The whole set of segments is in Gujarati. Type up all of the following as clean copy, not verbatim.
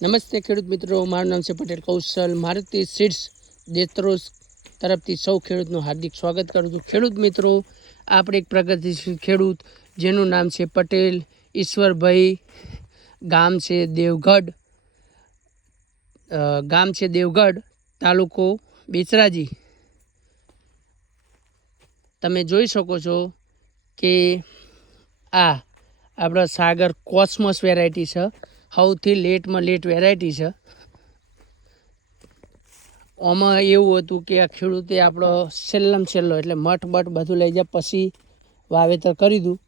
નમસ્તે ખેડૂત મિત્રો, મારું નામ છે પટેલ કૌશલ. મારુતિ સીડ્સ દેત્રોસ તરફથી સૌ ખેડૂતનું હાર્દિક સ્વાગત કરું છું. ખેડૂત મિત્રો, આપણે એક પ્રગતિશીલ ખેડૂત જેનું નામ છે પટેલ ઈશ્વરભાઈ, ગામ છે દેવગઢ, તાલુકો બેચરાજી. તમે જોઈ શકો છો કે આ આપણા સાગર કોસ્મોસ વેરાયટી છે. સૌથી લેટમાં લેટ વેરાયટી છે. આમાં એવું હતું કે આ ખેડૂતે આપણો છેલ્લો એટલે મઠ બધું લઈ જાય પછી વાવેતર કરી દઉં.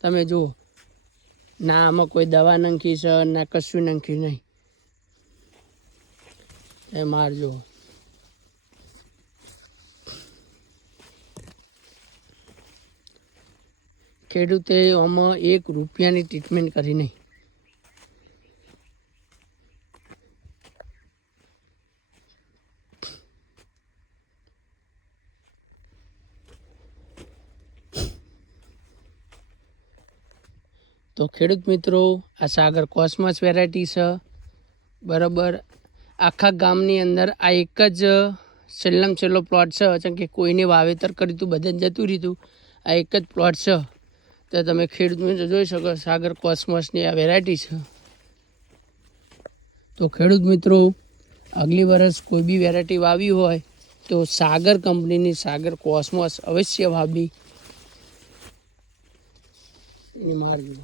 તમે જુઓ, ના આમાં કોઈ દવા નાખી છે, ના કશું નાખ્યું નહીં. એ મારજો. ખેડૂતે આમાં ₹1ની ટ્રીટમેન્ટ કરી નહીં. તો ખેડૂત મિત્રો, આ સાગર કોસ્મોસ વેરાયટી છે, બરાબર. આખા ગામની અંદર આ એક જ છેલ્લો પ્લોટ છે, જેમ કે કોઈને વાવેતર કર્યું હતું, બધાને જતું રહ્યું. આ એક જ પ્લોટ છે. તો તમે ખેડૂત મિત્રો જોઈ શકો, સાગર કોસ્મોસની આ વેરાયટી છે. તો ખેડૂત મિત્રો, આગલી વર્ષ કોઈ બી વેરાયટી વાવી હોય તો સાગર કંપનીની સાગર કોસ્મોસ અવશ્ય વાવી. એની મારજો.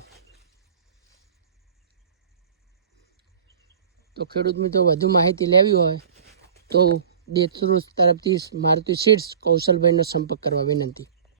તો ખેડૂત મિત્રો, વધુ માહિતી લેવી હોય તો દેત્રોસ તરફથી મારુતિ સીડ્સ કૌશલભાઈનો સંપર્ક કરવા વિનંતી.